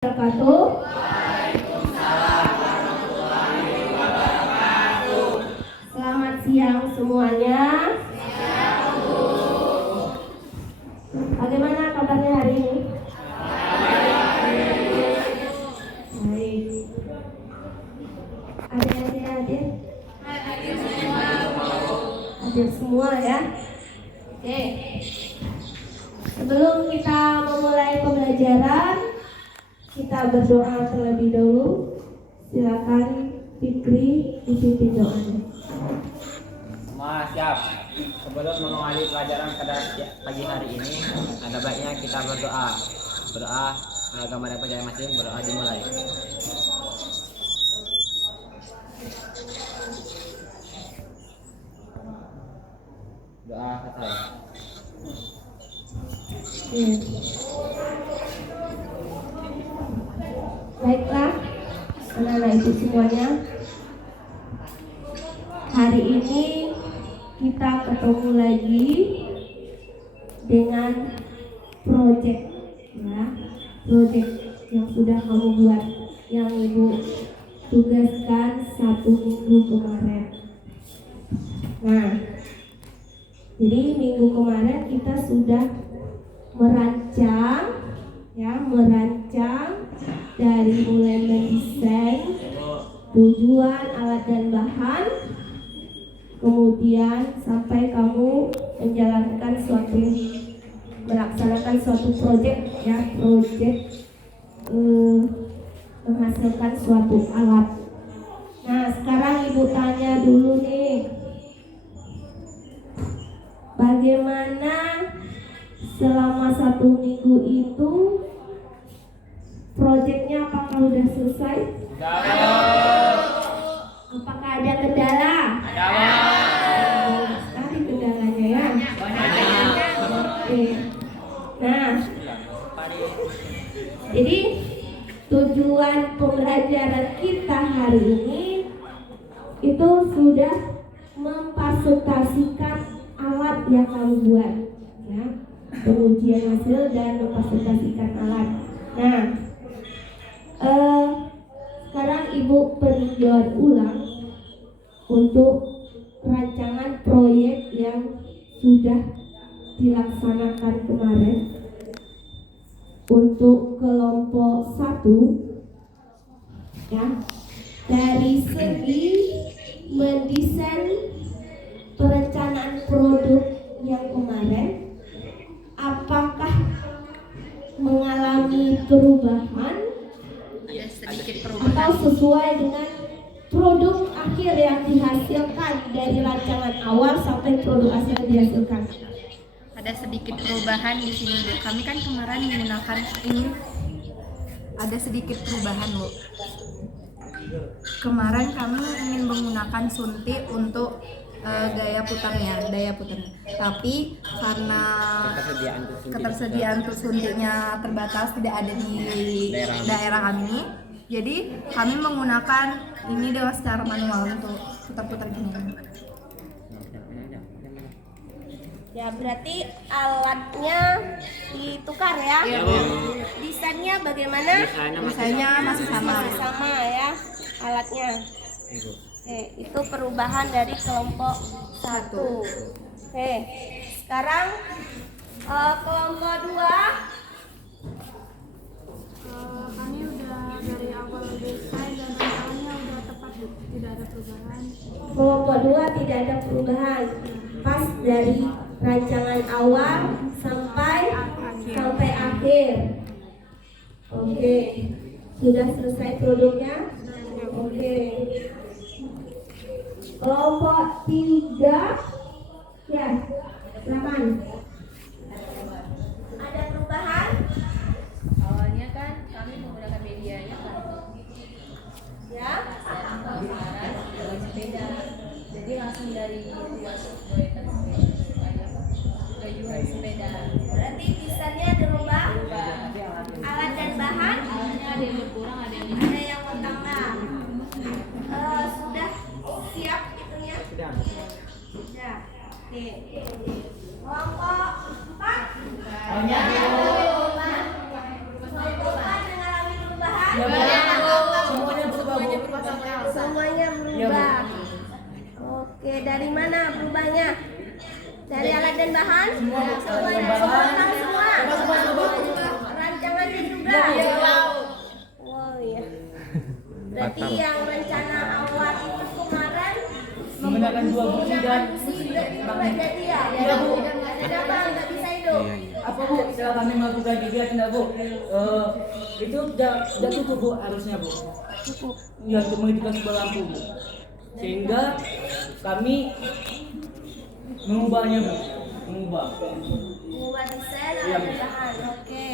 Wabarakatuh. Selamat siang semuanya. Bagaimana kabarnya hari ini? Baik. Ada yang tidak hadir? Hadir semua ya. Oke. Sebelum kita memulai pembelajaran, kita berdoa terlebih dahulu. Silakan Fikri dipimpin doanya. Semua siap. Sebelum mengawali pelajaran pada pagi hari ini, ada baiknya kita berdoa. Berdoa agama dan percaya masing, berdoa dimulai. Doa selesai. Baiklah, anak-anak ibu semuanya, hari ini kita ketemu lagi dengan project, ya, project yang sudah kamu buat, yang ibu tugaskan 1 minggu kemarin. Nah, jadi minggu kemarin kita sudah merancang dari mulai mendesain tujuan, alat dan bahan, kemudian sampai kamu melaksanakan suatu project, menghasilkan suatu alat. Nah, sekarang ibu tanya dulu nih, bagaimana selama 1 minggu itu proyeknya, apakah sudah selesai? Apakah ada kendala? Banyak sekali kendalanya ya. Oke. Nah, jadi tujuan pembelajaran kita hari ini itu sudah mempresentasikan alat yang kamu buat, ya, pengujian hasil dan mempresentasikan alat. Nah, sekarang ibu peninjauan ulang untuk rancangan proyek yang sudah dilaksanakan kemarin untuk kelompok 1, ya, dari segi mendesain perencanaan produk yang kemarin, apakah mengalami perubahan atau sesuai dengan produk akhir yang dihasilkan dari rancangan awal sampai produk hasil yang dihasilkan? Ada sedikit perubahan di sini, Bu. Kami kan kemarin menggunakan ini, ada sedikit perubahan, Bu. Kemarin kami ingin menggunakan suntik untuk daya putarnya. Tapi karena ketersediaan untuk suntiknya terbatas, tidak ada di daerah kami, jadi kami menggunakan ini dengan secara manual untuk putar-putar gini. Ya, berarti alatnya ditukar ya? Iya, Desainnya bagaimana? Desainnya masih sama. Sama ya, alatnya. Oke, itu perubahan dari kelompok 1. Oke, sekarang kelompok 2. Kami udah dari awal desain dan rencananya udah tepat, Bu. Tidak ada perubahan. Kelompok 2 tidak ada perubahan. Pas dari rancangan awal sampai akhir. Oke. Sudah selesai produknya? Oke. Kelompok 3, ya, silakan. Ada perubahan? Awalnya kan kami menggunakan medianya kan, Ya. sekarang dengan sepeda, jadi langsung dari proyekkan sepeda, tujuan sepeda. Berarti desainnya dirubah? Alat dan bahan? Awalnya ada yang berkurang, ada yang Ada yang bertambah. Sudah siap itunya? Sudah. Sudah. Oke. Kelompok 4. Banyak. Kelompok 4 mengalami perubahan. Semuanya berubah, Bu. Semuanya berubah. Oke, dari mana berubahnya? Dari alat dan bahan? Semuanya semua. Rancangannya juga. Wow ya. Berarti yang rencana awal itu kemarin Menggunakan 2 busi dan berubah jadi ya? Iya, Bu. Kenapa nggak bisa hidup? apa Bu? Setelah kami melakukan dilihat tidak Bu? Itu sudah cukup Bu harusnya Bu. Cukup. Ya untuk menghidupkan sebuah lampu Bu. Sehingga kami mengubahnya Bu. Mengubah desain Iya, alat Bu. dan bahan. Oke.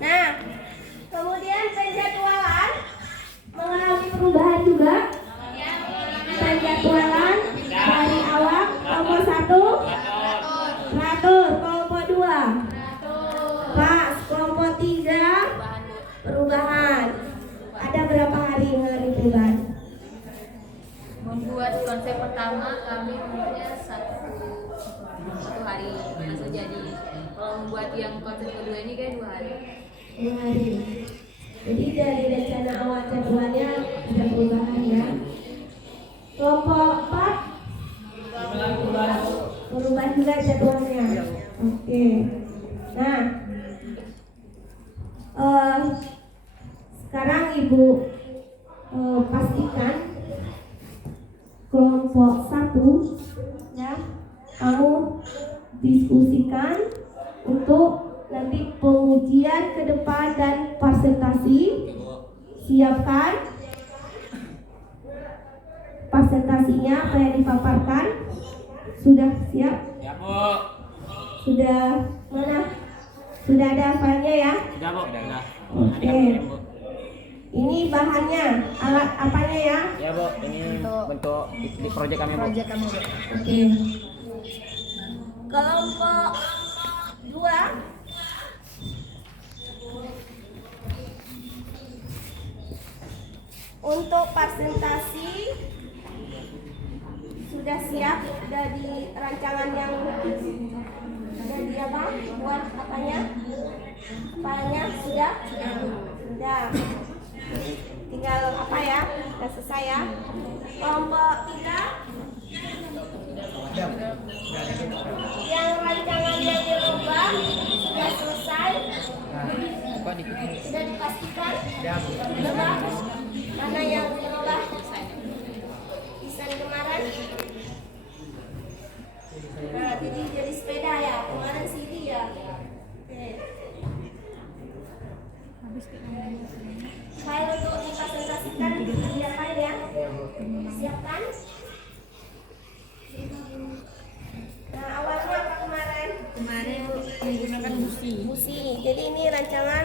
Nah, kemudian penjadwalan mengalami perubahan juga. Penjadwalan dari awal kelompok 1 teratur, kelompok 2 pas, kelompok 3 perubahan. Ada berapa hari mengalami perubahan? Membuat konsep pertama kami punya satu hari langsung jadi. Kalau membuat yang konsep kedua ini kayak 2 hari. 2 hari. Jadi dari rencana awal jadwalnya ada perubahan ya. Kelompok 4 perubahan juga jadwalnya. Oke. Nah, sekarang Ibu pastikan kelompok 1 ya, kamu diskusikan untuk nanti pengujian ke depan dan presentasi. Siapkan presentasinya apa yang dipaparkan. Sudah siap? Ya, Bu. Sudah mana? Sudah ada filenya ya? Sudah, Bu. Sudah. Oke. Ini bahannya, alat apanya ya? Ya, Bu. Ini bentuk di proyek kami, Bu. Proyek kamu. Oke. Kelompok 2 untuk presentasi sudah siap, sudah di rancangan yang sudah di apa? Buat apanya? Filenya sudah? Sudah. Tinggal apa ya? Sudah selesai ya. Kelompok 3 yang rancangannya dirubah sudah selesai. Sudah dipastikan? Sudah bagus. Mana yang dirubah? Desain kemarin. Nah, jadi sepeda ya. Kemarin CD ya. Oke. File untuk dipresentasikan diapain ya? Siapkan. Nah, awalnya apa kemarin? Kemarin menggunakan busi. Jadi ini rancangan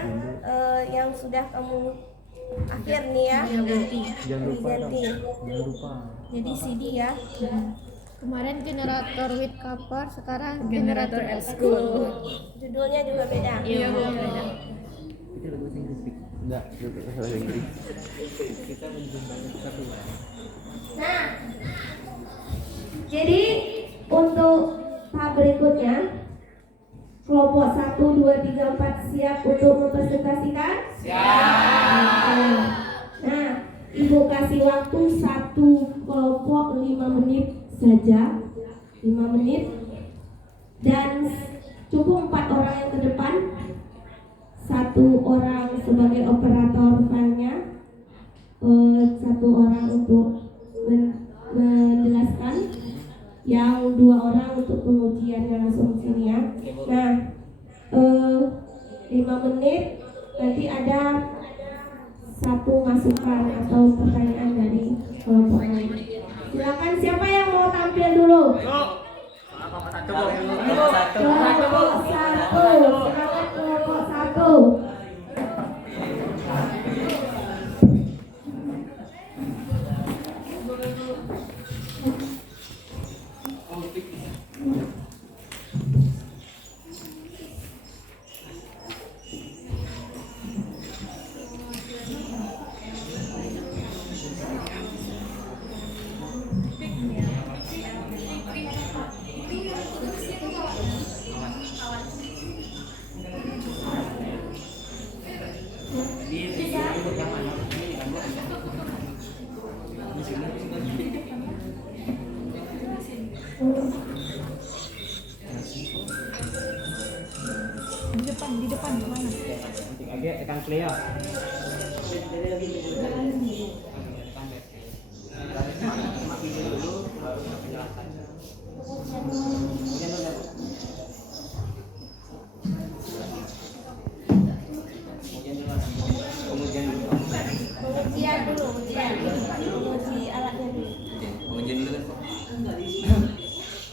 yang sudah kamu akhir nih ya. Diganti. Jadi CD ya. Kemarin generator with cover, sekarang Generator L-School. Judulnya juga beda. Iya, beda. Nah, jadi untuk tahap berikutnya kelompok 1, 2, 3, 4 siap untuk mempresentasikan? Siap. Nah, Ibu kasih waktu satu kelompok 5 menit saja, 5 menit, dan cukup 4 orang yang ke depan, 1 orang sebagai operator filenya, 1 orang untuk menjelaskan, yang 2 orang untuk pengujiannya langsung sini ya. Nah, 5 menit nanti ada 1 masukan atau pertanyaan dari kelompok lain. Silakan, siapa yang mau tampil dulu? Kelompok 1, Bu. Kelompok 1, silakan kelompok 1. yang mana? Di sini. Di depan gimana? Oke, tekan play ya. Ujian dulu, uji alatnya dulu. Pengujian dulu kan.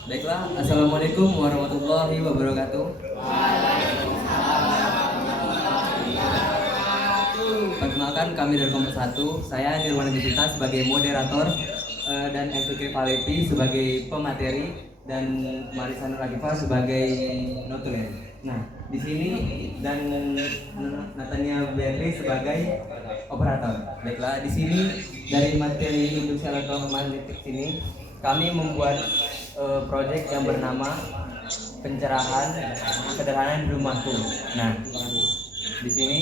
Baiklah, assalamualaikum warahmatullahi wabarakatuh. Perkenalkan, kami dari kelompok 1. Saya Nirwana Bisita sebagai moderator dan Fikri Falepi sebagai pemateri dan Marisa Nur Akifah sebagai notulen. Nah, di sini dan Natania Berli sebagai operator. Baiklah, di sini dari materi induksi elektromagnetik ini kami membuat proyek yang bernama pencerahan sederhana di rumahku. Nah, di sini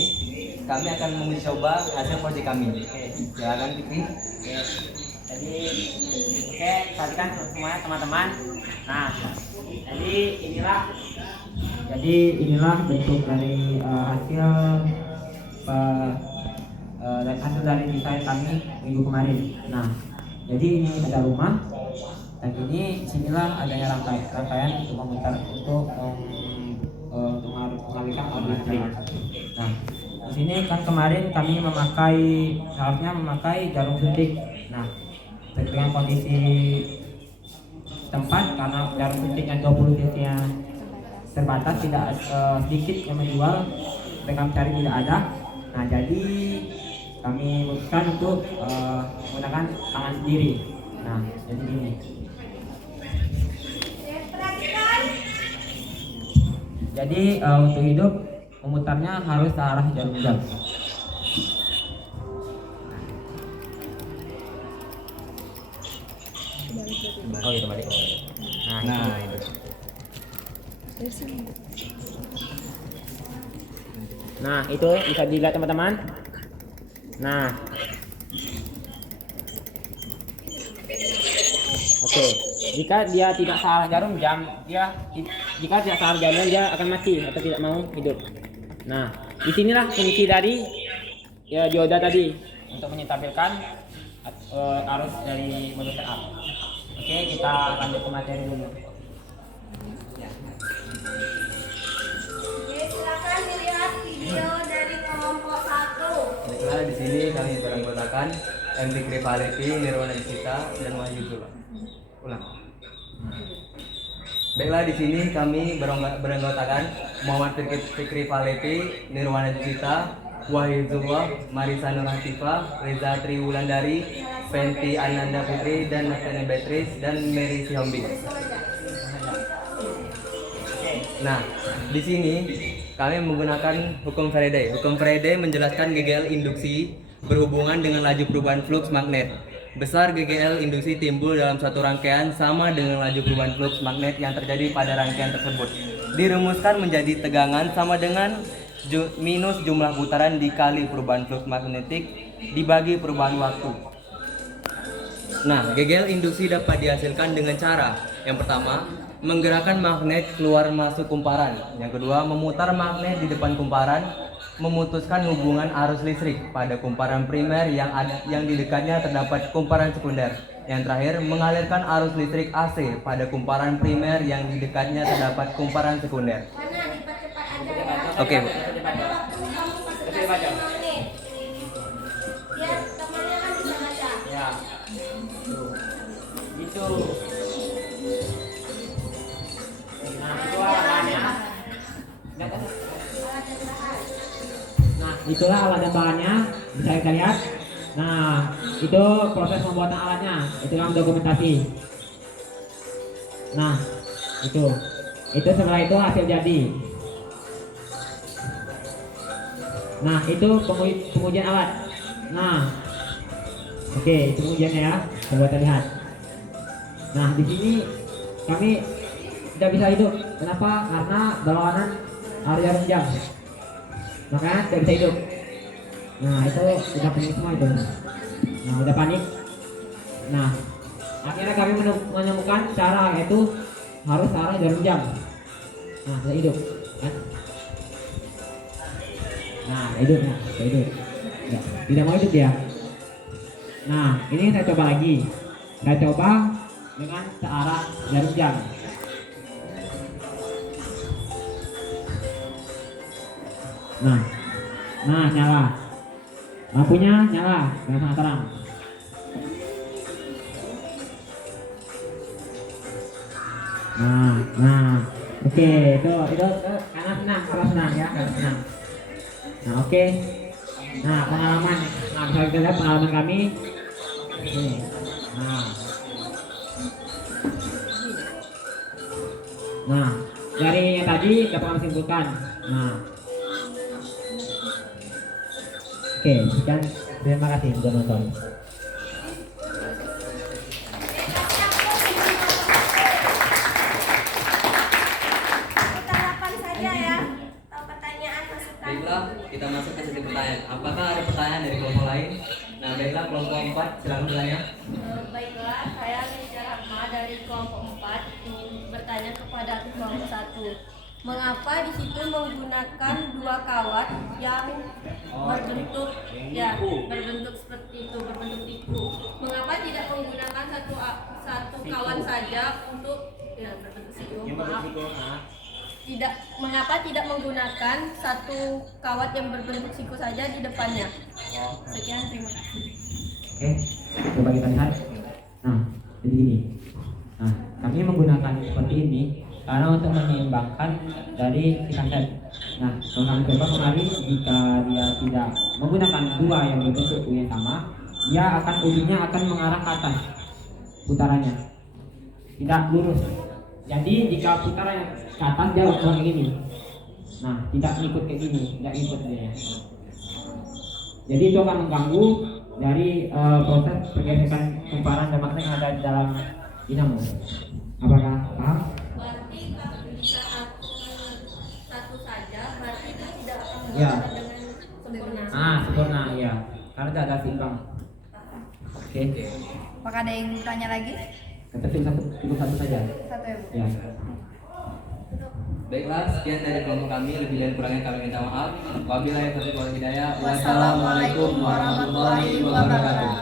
kami akan mencoba hasil proyek kami. Silakan Fikri. Jadi perhatikan semuanya teman-teman. Nah, jadi inilah bentuk dari hasil dari desain kami minggu kemarin. Nah, jadi ini ada rumah dan ini sinilah adanya rangkaian untuk memutar untuk mengalihkan arus listrik. Nah, di sini kan kemarin kami seharusnya memakai jarum suntik. Nah, dengan kondisi tempat karena jarum suntik yang 20 cc-nya terbatas, tidak sedikit yang menjual, mereka mencari tidak ada. Nah, jadi kami memutuskan untuk menggunakan tangan sendiri. Nah, jadi gini. Jadi untuk hidup memutarnya harus ke arah jarum jam. Oh itu balik. Nah, itu. Nah, itu bisa dilihat teman-teman. Nah, oke. Jika dia tidak salah jarum jam, jika tidak salah jarum dia akan mati atau tidak mau hidup. Nah, disinilah fungsi dari dioda tadi untuk menyetabilkan arus dari motor setup. Oke, kita lanjut ke materi dulu. Oke, silakan dilihat video dari kelompok 1. Baiklah, di sini kami beranggotakan Fikri Falepi, Nirwana Bisita, dan Wahyu Zula. Ulang. Baiklah, di sini kami beranggotakan Muhammad Fikri Falepi, Nirwana Bisita, Wahyu Zula, Marisa Nur Akifah, Reza Triwulandari, Fenty Ananda Putri, dan Natania Beatrice, dan Mary Sihombing. Nah, di sini kami menggunakan hukum Faraday. Hukum Faraday menjelaskan GGL induksi berhubungan dengan laju perubahan fluks magnet. Besar GGL induksi timbul dalam suatu rangkaian sama dengan laju perubahan fluks magnet yang terjadi pada rangkaian tersebut. Dirumuskan menjadi tegangan sama dengan minus jumlah putaran dikali perubahan fluks magnetik dibagi perubahan waktu. Nah, GGL induksi dapat dihasilkan dengan cara yang pertama, menggerakkan magnet keluar masuk kumparan. Yang kedua, memutar magnet di depan kumparan, memutuskan hubungan arus listrik pada kumparan primer yang di dekatnya terdapat kumparan sekunder. Yang terakhir, mengalirkan arus listrik AC pada kumparan primer yang di dekatnya terdapat kumparan sekunder. Mana dipercepat aja ya. Oke, Bu. Pada waktu kamu konsentrasi 5 menit. Biar temannya kan bisa baca. Ya. Gitu. Nah, itu alatnya. Nah, itulah alat dan bahannya, bisa kita lihat. Nah, itu proses pembuatan alatnya, itu yang dokumentasi. Nah, itu setelah itu hasil jadi. Nah, itu pengujian alat. Nah, oke, itu pengujiannya ya, coba kita lihat. Nah, di sini kami tidak bisa hidup. Kenapa? Karena berlawanan arus jarum jam. Makanya tidak bisa hidup. Nah itu udah panik semua itu. Nah udah panik. Nah akhirnya kami menemukan cara, yaitu harus arah jarum jam. Nah sudah hidup kan? Nah hidup. Ya, tidak mau hidup dia. Nah ini saya coba lagi. Saya coba dengan searah jarum jam. Nah nyala. Lampunya nyala dengan sangat terang. Nah, oke, itu karena senang ya, karena senang. Nah, oke. Nah, pengalaman. Nah, bisa kita lihat pengalaman kami. Nih. Nah, dari yang tadi dapat kami simpulkan. Nah, oke, sekian. Terima kasih sudah nonton. Utarakan saja ya. Tahu pertanyaan masukan. Baiklah, kita masuk ke sesi pertanyaan. Apakah ada pertanyaan dari kelompok lain? Nah, baiklah kelompok 4, silakan bertanya. Baiklah, saya Rizka Rahma dari kelompok 4 ingin bertanya kepada kelompok 1. Mengapa di situ menggunakan dua kawat yang berbentuk seperti itu, berbentuk tiku? Mengapa tidak menggunakan satu kawan saja untuk berbentuk siku? Mengapa tidak menggunakan satu kawat yang berbentuk siku saja di depannya? Sekian, terima kasih. Oke, coba kita lihat. Nah, jadi gini. Nah, kami menggunakan seperti ini karena untuk menyeimbangkan dari si kaset. Nah, kalau kami coba kemarin, jika dia tidak menggunakan dua yang berbentuk yang sama, dia akan ujungnya akan mengarah ke atas putarannya, tidak lurus. Jadi jika putaran ke atas dia langsung kayak gini. Nah, tidak ikut kayak gini, tidak ikut dia. Jadi itu akan mengganggu dari proses pergesekan kumparan dan magnet yang ada di dalam dinamo. Apakah paham? Berarti kalau bisa satu saja, berarti itu tidak akan Ya. dengan sempurna. Sempurna, iya. Karena tidak ada seimbang. Oke. Apakah ada yang tanya lagi? Kita cukup satu saja. Satu ya, Bu. Ya. Baiklah, sekian dari kelompok kami. Lebih dan kurangnya kami minta maaf. Wabillahi taufiq wal hidayah. Wassalamualaikum warahmatullahi wabarakatuh.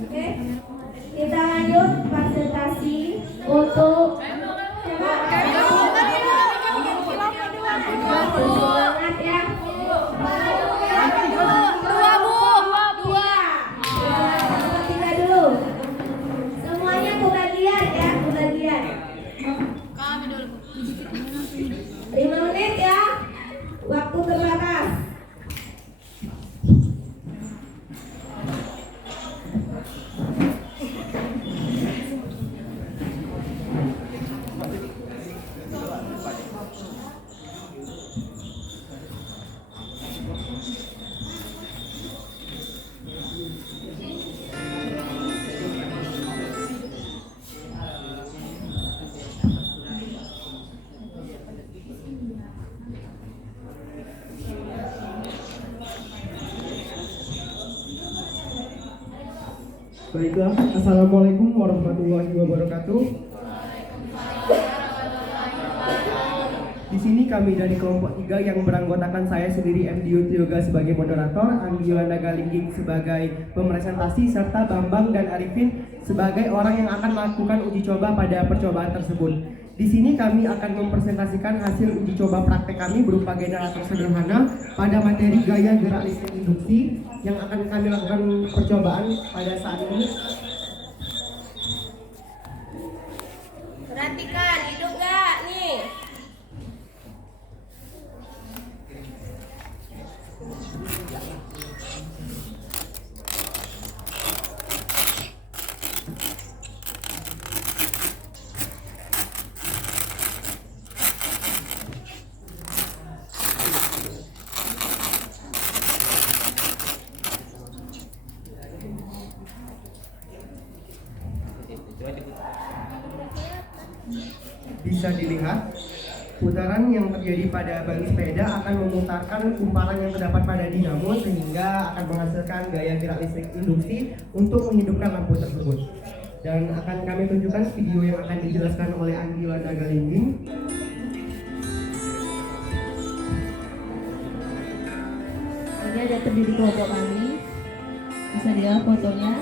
Oke, kita lanjut presentasi untuk semangat ya. Tiga dulu. Semuanya kebagian ya, kebagian. 5 menit ya. Waktu terbatas. Baiklah, Assalamualaikum warahmatullahi wabarakatuh. Di sini kami dari kelompok 3 yang beranggotakan saya sendiri MD Yoga sebagai moderator, Andi Yolanda Galingging sebagai pemerpresentasi, serta Bambang dan Arifin sebagai orang yang akan melakukan uji coba pada percobaan tersebut. Di sini kami akan mempresentasikan hasil uji coba praktek kami berupa generator sederhana pada materi gaya gerak listrik induksi yang akan kami lakukan percobaan pada saat ini. Perhatikan, hidup nggak nih? bisa dilihat, putaran yang terjadi pada ban sepeda akan memutarkan kumparan yang terdapat pada dinamo sehingga akan menghasilkan gaya gerak listrik induksi untuk menghidupkan lampu tersebut. Dan akan kami tunjukkan video yang akan dijelaskan oleh Andi Wanda Galingging. Ini ada terdiri kelompok kami, bisa dilihat fotonya.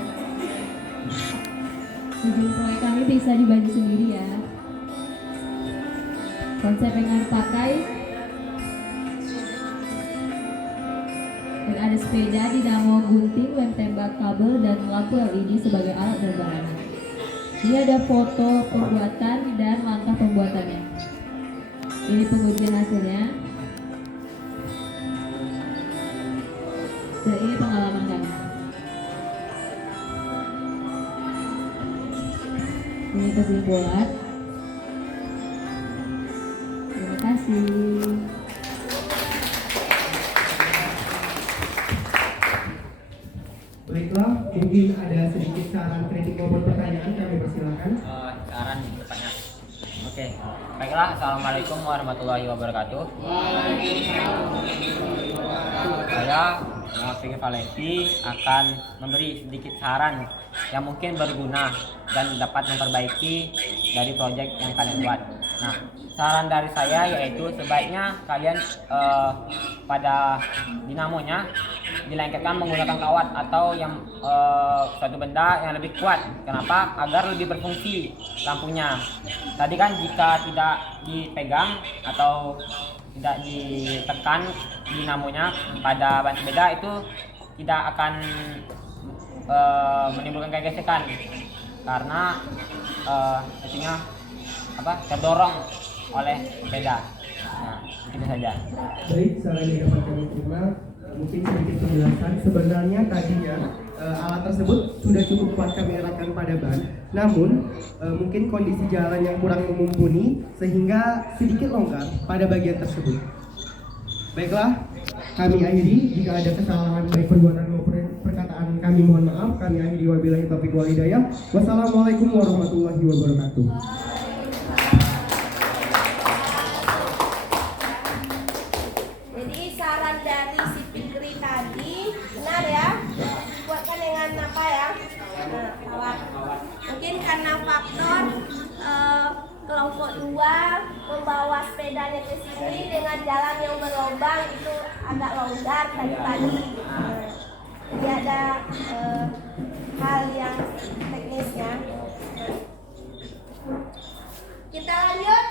Tujuan proyek kami bisa dibagi sendiri ya. Konsep yang kami pakai dan ada sepeda, dinamo, gunting, lem tembak, kabel, dan lampu LED sebagai alat dan bahan. Ini ada foto pembuatan dan langkah pembuatannya. Ini pengujian hasilnya. Dan ini pengalaman kami. Ini kesimpulan. Terima kasih. Baiklah, mungkin ada sedikit saran, kritik maupun pertanyaan, kami persilakan. Saran bertanya. Oke, baiklah. Assalamualaikum warahmatullahi wabarakatuh. Saya Fikri Valenti akan memberi sedikit saran yang mungkin berguna dan dapat memperbaiki dari proyek yang kalian buat. Nah, saran dari saya yaitu sebaiknya kalian pada dinamonya dilengketkan menggunakan kawat atau yang suatu benda yang lebih kuat. Kenapa? Agar lebih berfungsi lampunya. Tadi kan jika tidak dipegang atau tidak ditekan dinamonya pada ban sepeda itu tidak akan menimbulkan kegesekan karena artinya terdorong oleh sepeda. Nah, itu saja. Baik, saran yang dapat kami terima. Mungkin sedikit penjelasan. Sebenarnya tadinya alat tersebut sudah cukup kuat kami eratkan pada ban. Namun mungkin kondisi jalan yang kurang mumpuni sehingga sedikit longgar pada bagian tersebut. Baiklah, kami akhiri. Jika ada kesalahan baik perbuatan maupun perkataan kami mohon maaf. Kami akhiri wabillahi taufiq wal hidayah. Wassalamualaikum warahmatullahi wabarakatuh. Jadi saran dari si Fikri tadi benar ya, buatkan dengan apa ya? Nah, kawat. Mungkin karena faktor kelompok 2 membawa sepedanya ke sini dengan jalan yang berlubang itu agak longgar tadi. Jadi ada hal yang teknisnya. Kita lanjut.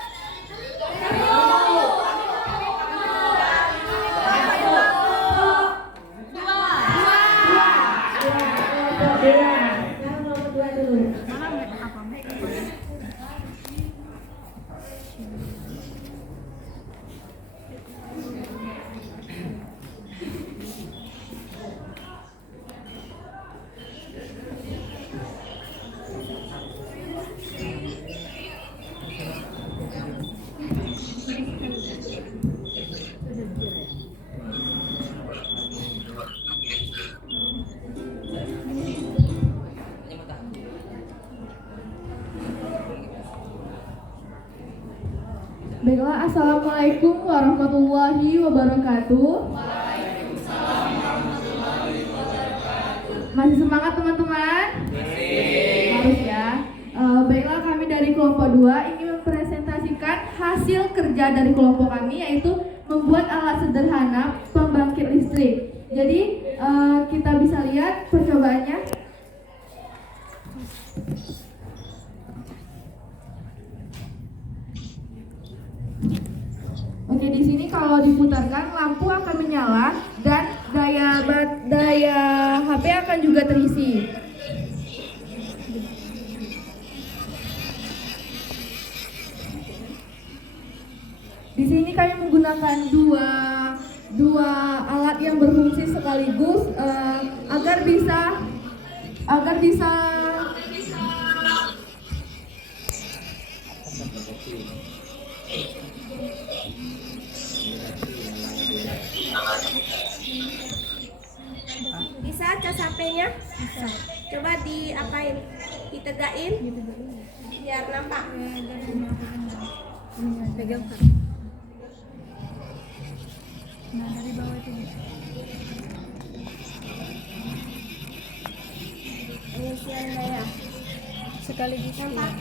Baiklah, assalamualaikum warahmatullahi wabarakatuh. Masih semangat teman-teman? Harus ya. Baiklah, kami dari kelompok 2 ingin mempresentasikan hasil kerja dari kelompok kami, yaitu membuat alat sederhana pembangkit listrik. Jadi kita bisa lihat percobaannya. Oke, di sini kalau diputarkan lampu akan menyala dan daya HP akan juga terisi. Di sini kami menggunakan dua alat yang berfungsi sekaligus agar bisa Bisa cas HP-nya? Bisa. Coba diapain? ditegain biar nampak. Pegang. Nah, dari bawah itu. Pengisian daya. Sekaligus Nampak.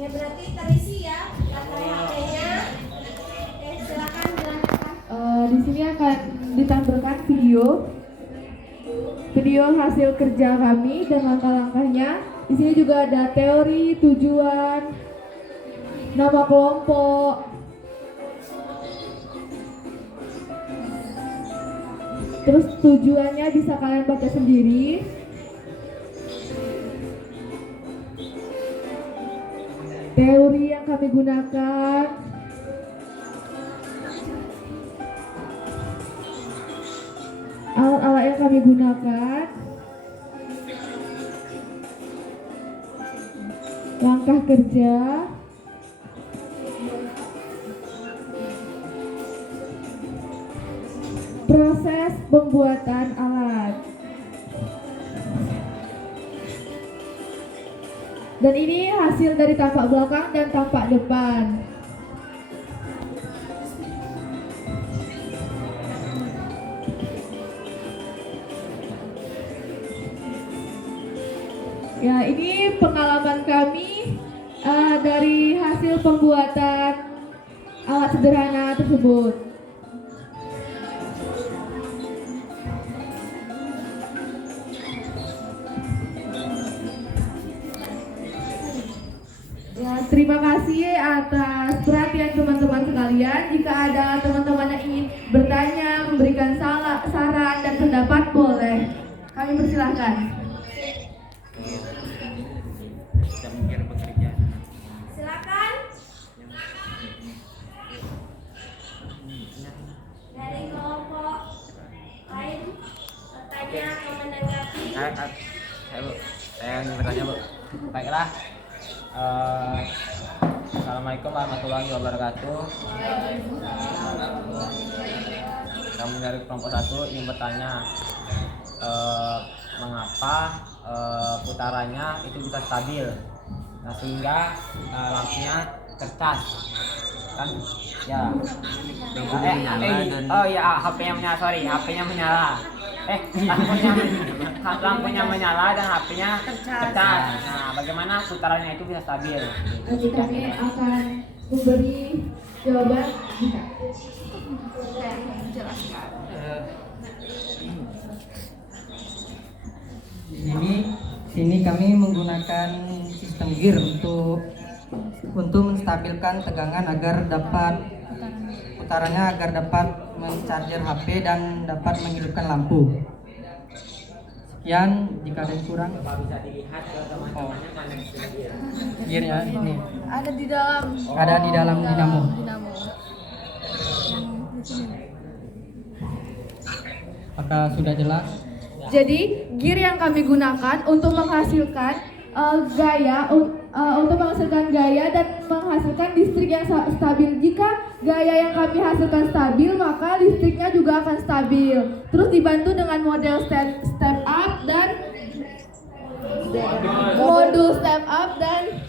Ya berarti terisi ya baterai HP-nya. Silakan dilanjutkan. Di sini akan ditampilkan video hasil kerja kami dan langkah-langkahnya. Di sini juga ada teori, tujuan, nama kelompok, terus tujuannya bisa kalian baca sendiri. Teori yang kami gunakan, alat-alat yang kami gunakan, langkah kerja, proses pembuatan alat. Dan ini hasil dari tampak belakang dan tampak depan. Ya, ini pengalaman kami dari hasil pembuatan alat sederhana tersebut. Ya, terima kasih atas perhatian teman-teman sekalian. Jika ada teman-teman yang ingin bertanya, memberikan saran dan pendapat, boleh. Kami persilahkan. Silakan. Dari kelompok lain bertanya atau menanggapi. Saya ingin bertanya, Bu. Baiklah. Assalamualaikum warahmatullahi wabarakatuh. Kami dari kelompok 1 ingin bertanya, mengapa putarannya itu bisa stabil, nah sehingga lampunya cercas kan ya. Oh ya, HP-nya menyala, sorry, HP-nya menyala. Lampunya menyala dan HP-nya cercas. Nah, bagaimana putarannya itu bisa stabil? Nanti kami akan memberi jawaban. Bisa. Saya menjelaskan. Di sini kami menggunakan sistem gear untuk menstabilkan tegangan agar dapat putarannya agar dapat mencharger HP dan dapat menghidupkan lampu. Sekian, jika ada yang kurang Bisa dilihat ke teman-temannya mana gearnya ini Ada di dalam. ada di dalam dinamo. Dinamo. Apakah sudah jelas? Jadi, gear yang kami gunakan untuk menghasilkan gaya dan menghasilkan listrik yang stabil. Jika gaya yang kami hasilkan stabil, maka listriknya juga akan stabil. Terus dibantu dengan model step up dan modul step up dan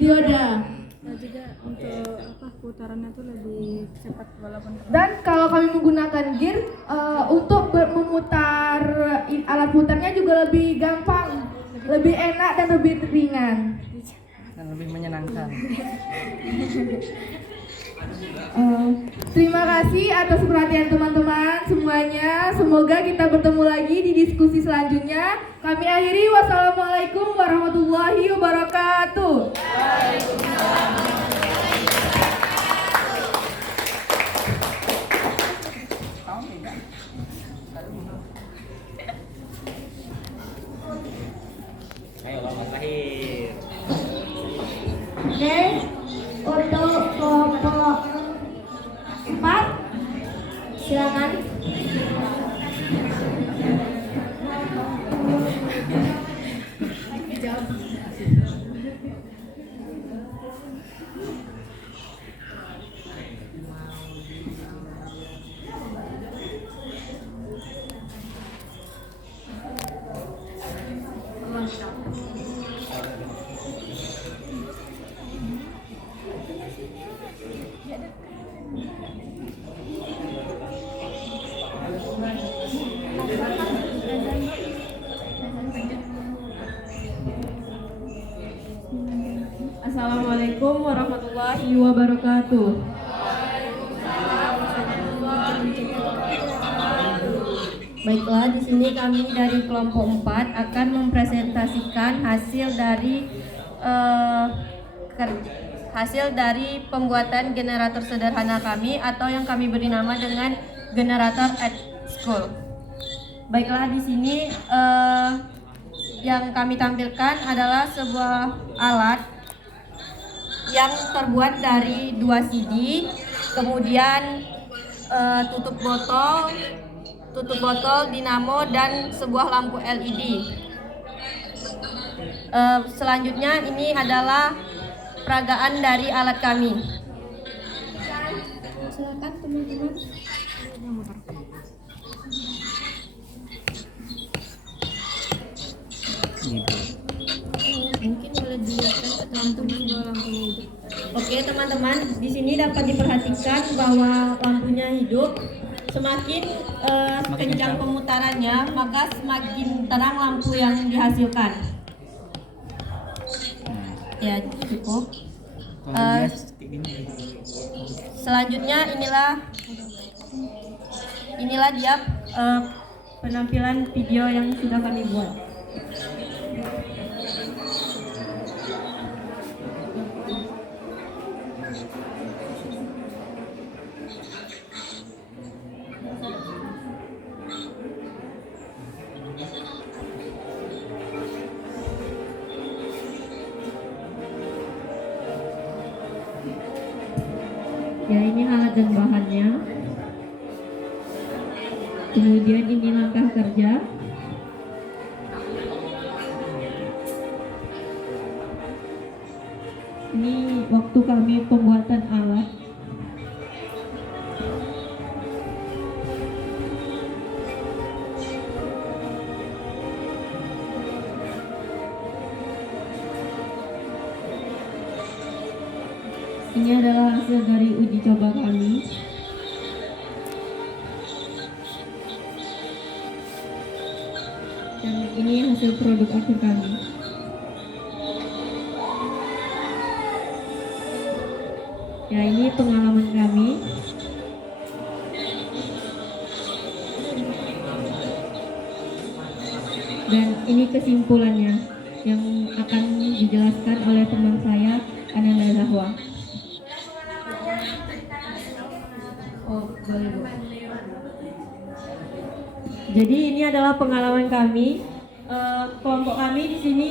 dioda. Nah, juga untuk putarannya tuh lebih cepat walaupun. Dan kalau kami menggunakan gear untuk memutar alat putarnya juga lebih gampang, lebih enak dan lebih ringan. Dan lebih menyenangkan. Terima kasih atas perhatian teman-teman semuanya. Semoga kita bertemu lagi di diskusi selanjutnya. Kami akhiri, wassalamualaikum warahmatullahi wabarakatuh. Ayo, selamat lahir. Oke, untuk kelompok 4 silakan. Assalamualaikum warahmatullahi wabarakatuh. Baiklah, di sini kami dari kelompok 4 akan mempresentasikan hasil dari pembuatan generator sederhana kami atau yang kami beri nama dengan generator at school. Baiklah, di sini yang kami tampilkan adalah sebuah alat yang terbuat dari 2 CD, kemudian tutup botol, dinamo, dan sebuah lampu LED. Selanjutnya ini adalah peragaan dari alat kami. Silakan teman-teman. Mungkin boleh dilihatkan ke teman-teman bahwa lampunya hidup. Oke teman-teman, di sini dapat diperhatikan bahwa lampunya hidup. Semakin kencang pemutarannya, maka semakin terang lampu yang dihasilkan. Ya, cukup. Selanjutnya inilah dia penampilan video yang sudah kami buat. Ya, ini alat dan bahannya. Kemudian ini langkah kerja. Ini waktu kami pembuatan alat. Ini adalah hasil dari uji coba kami. Dan ini hasil produk akhir kami. Ya, ini pengalaman kami. Dan ini kesimpulannya yang akan dijelaskan oleh teman saya, Ananda Zahwa. Oh, boleh, Bu. Jadi ini adalah pengalaman kami. Kelompok kami di sini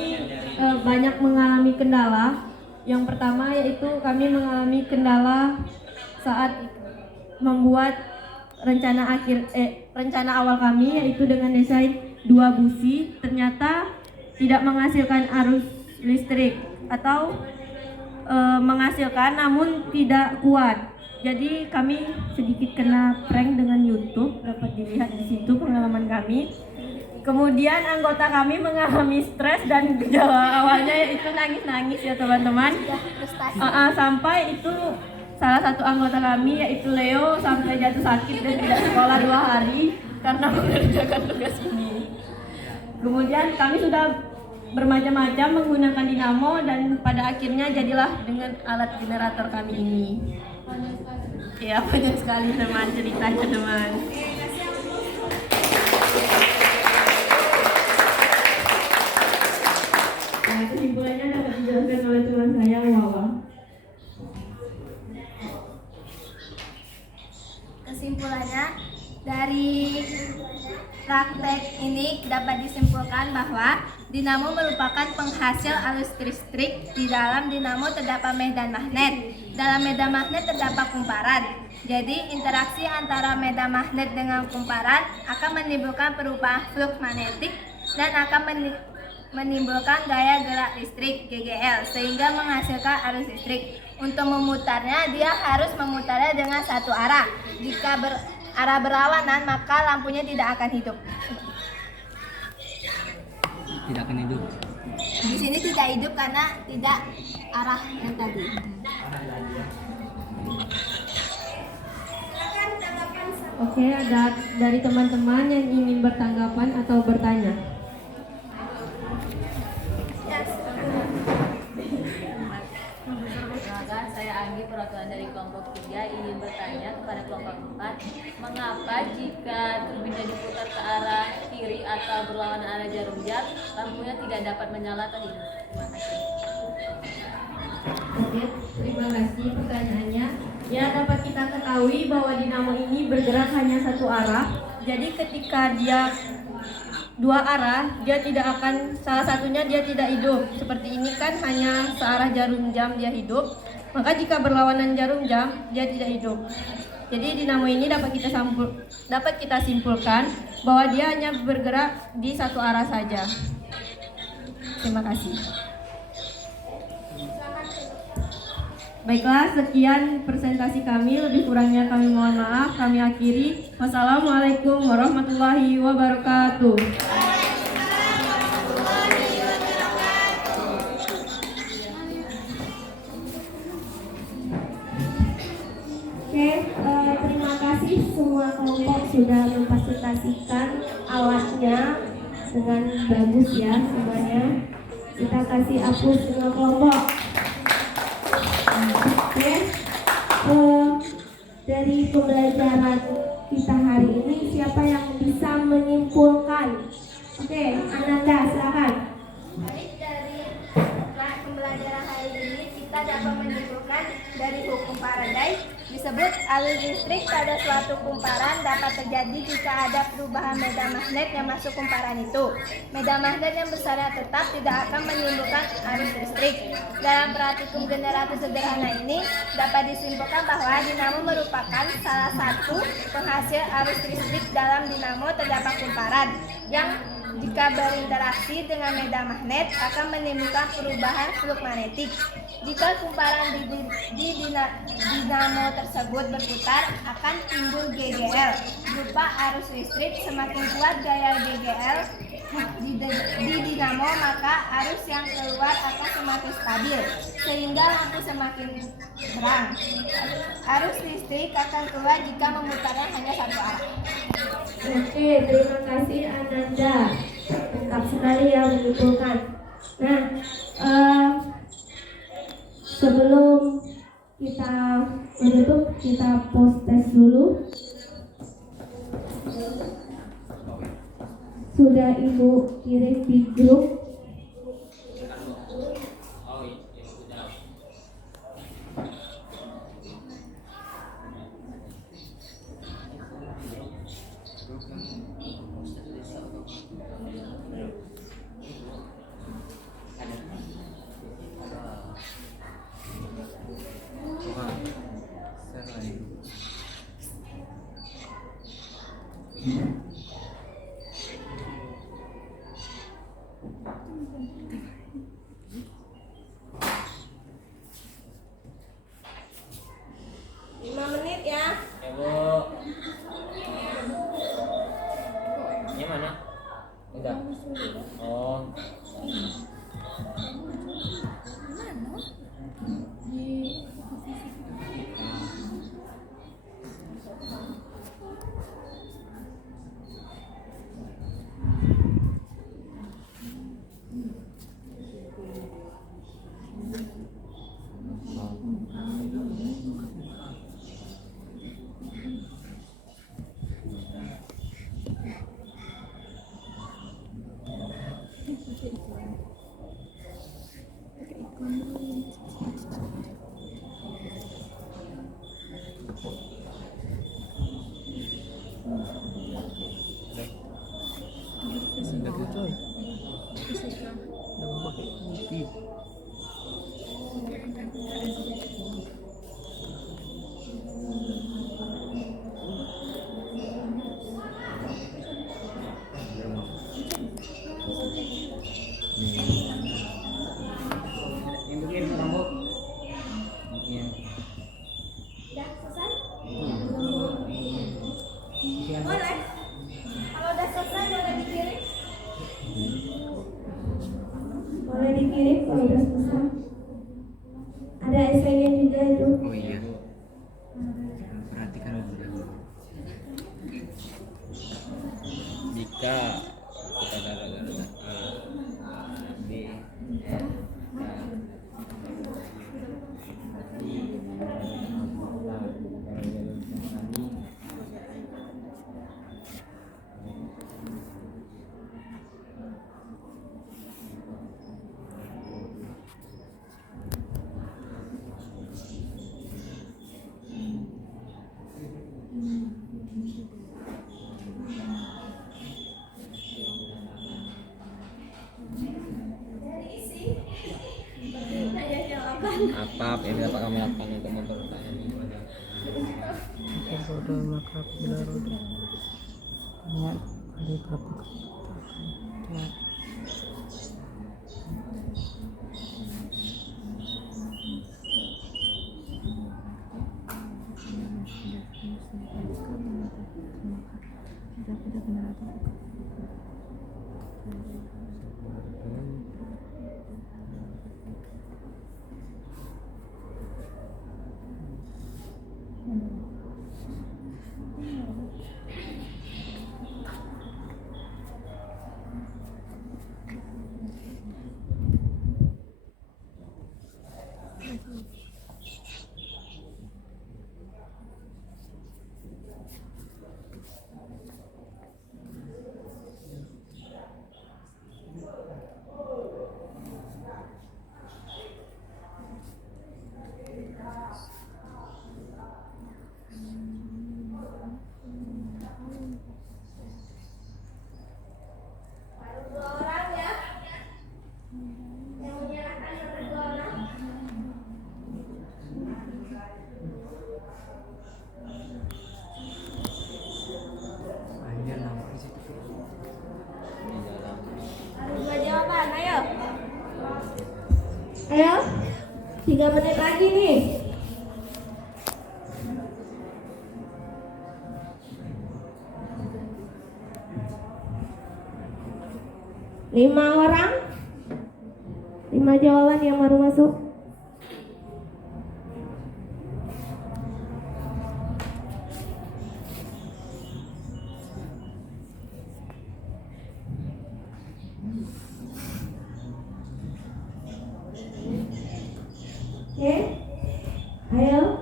banyak mengalami kendala. Yang pertama yaitu kami mengalami kendala saat membuat rencana awal kami, yaitu dengan desain 2 busi ternyata tidak menghasilkan arus listrik atau menghasilkan namun tidak kuat. Jadi kami sedikit kena prank dengan YouTube, dapat dilihat di situ pengalaman kami. Kemudian anggota kami mengalami stres dan gejala awalnya yaitu nangis-nangis ya teman-teman. Sampai itu salah satu anggota kami yaitu Leo sampai jatuh sakit dan tidak sekolah 2 hari karena mengerjakan tugas ini. Kemudian kami sudah bermacam-macam menggunakan dinamo dan pada akhirnya jadilah dengan alat generator kami ini. Ya, banyak sekali teman ceritanya teman. Nah, kesimpulannya dapat dijelaskan oleh teman saya, Wawa. Kesimpulannya dari praktek ini dapat disimpulkan bahwa dinamo merupakan penghasil arus listrik. Di dalam dinamo terdapat medan magnet. Dalam medan magnet terdapat kumparan. Jadi interaksi antara medan magnet dengan kumparan akan menimbulkan perubahan flux magnetik dan akan menimbulkan gaya gerak listrik GGL sehingga menghasilkan arus listrik. Untuk memutarnya, dia harus memutarnya dengan satu arah. Jika arah berlawanan, maka lampunya tidak akan hidup. Tidak akan hidup. Di sini tidak hidup karena tidak arah yang tadi. Oke, ada dari teman-teman yang ingin bertanggapan atau bertanya? Perkenalkan, saya Anggi, perwakilan dari kelompok 3 ingin bertanya kepada kelompok 4, mengapa jika turbinnya diputar ke arah kiri atau berlawanan arah jarum jam, lampunya tidak dapat menyala atau hidup? Terima kasih. Oke, terima kasih pertanyaannya. Ya, dapat kita ketahui bahwa dinamo ini bergerak hanya satu arah. Jadi ketika dia dua arah, dia tidak akan, salah satunya dia tidak hidup. Seperti ini kan hanya searah jarum jam dia hidup. Maka jika berlawanan jarum jam, dia tidak hidup. Jadi dinamo ini dapat kita simpulkan bahwa dia hanya bergerak di satu arah saja. Terima kasih. Baiklah, sekian presentasi kami. Lebih kurangnya kami mohon maaf. Kami akhiri. Wassalamualaikum warahmatullahi wabarakatuh. Oke, terima kasih semua kelompok sudah memfasilitasikan alatnya dengan bagus ya semuanya. Kita kasih aplaus semua kelompok. Oke, dari pembelajaran kita hari ini siapa yang bisa menyimpulkan? Oke, Ananda silakan. Baik, dari pembelajaran hari ini kita dapat menyimpulkan dari hukum Faraday disebut arus listrik pada suatu kumparan dapat terjadi jika ada perubahan medan magnet yang masuk kumparan itu. Medan magnet yang besarnya tetap tidak akan menimbulkan arus listrik. Dalam praktikum generator sederhana ini dapat disimpulkan bahwa dinamo merupakan salah satu penghasil arus listrik. Dalam dinamo terdapat kumparan yang jika berinteraksi dengan medan magnet akan menimbulkan perubahan flux magnetik. Jika kumparan di dinamo tersebut berputar akan timbul GGL berupa arus listrik. Semakin kuat gaya GGL di dinamo maka arus yang keluar akan semakin stabil sehingga lampu semakin terang. Arus listrik akan keluar jika memutarnya hanya satu arah. Oke, terima kasih Ananda. Lengkap sekali ya menyimpulkan. Nah, sebelum kita menutup, kita post test dulu. Sudah Ibu kirim di grup. Ini mana? Udah. Oh. Perhatikan dulu. Jika kita A, B, F, apa yang dapat kamu lakukan untuk memperoleh roda maka bila roda banyak kali berapa Ayo, 3 menit lagi nih. Lima orang, 5 jawaban yang baru masuk. Oke, ayo.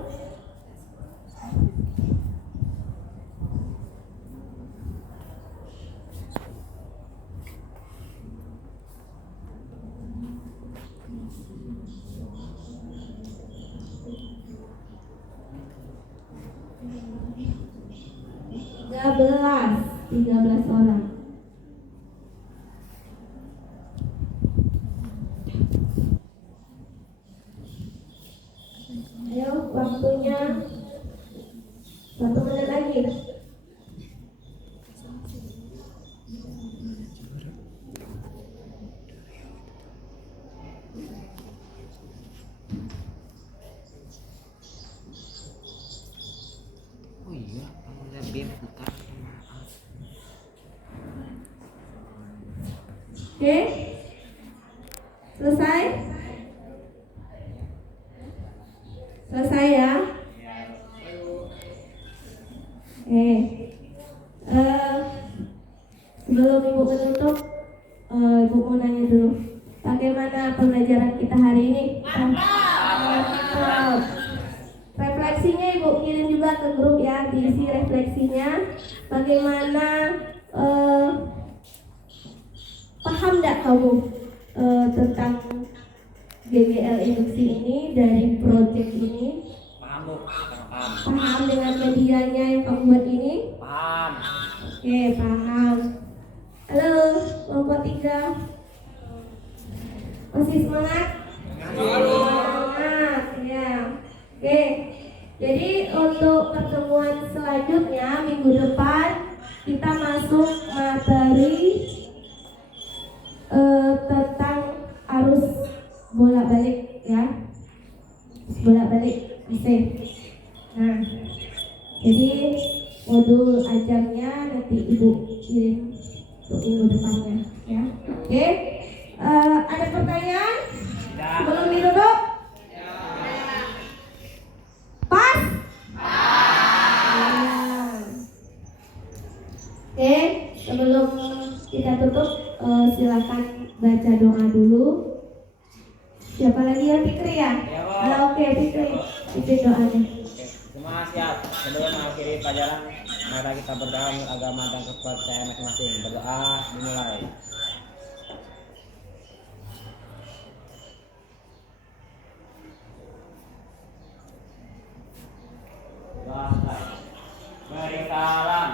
Tiga belas orang. Ayo, waktunya 1 menit lagi. oh iya kamu lihat B putar Oke, selesai? Selesai ya? Sebelum Ibu menutup, Ibu mau nanya dulu, bagaimana pembelajaran kita hari ini? Mantap. Refleksinya Ibu kirim juga ke grup ya, diisi refleksinya. Bagaimana paham nggak kamu tentang GGL induksi ini dari project ini? Paham dengan medianya yang kamu buat ini? paham. Oke, paham. Halo, kelompok 3. Masih semangat? Semangat, ya. Oke, jadi untuk pertemuan selanjutnya minggu depan kita masuk materi tentang arus bolak-balik ya, bolak-balik mesin. Nah, jadi modul ajarnya nanti Ibu kirim untuk minggu depannya ya. Oke, ada pertanyaan sebelum duduk? Pas? kita tutup. Silakan baca doa dulu. Siapa lagi ya? Fikri ya? Oke, Fikri. Pimpin doanya. Semua siap. Sebelum mengakhiri pelajaran, mari kita berdoa menurut agama dan kepercayaan masing-masing. Berdoa dimulai. Beri salam.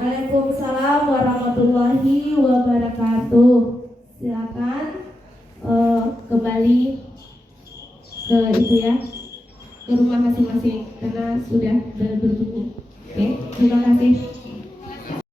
Waalaikumsalam warahmatullahi wabarakatuh. Silakan kembali ke itu ya, ke rumah masing-masing karena sudah berbuku. Oke, terima kasih.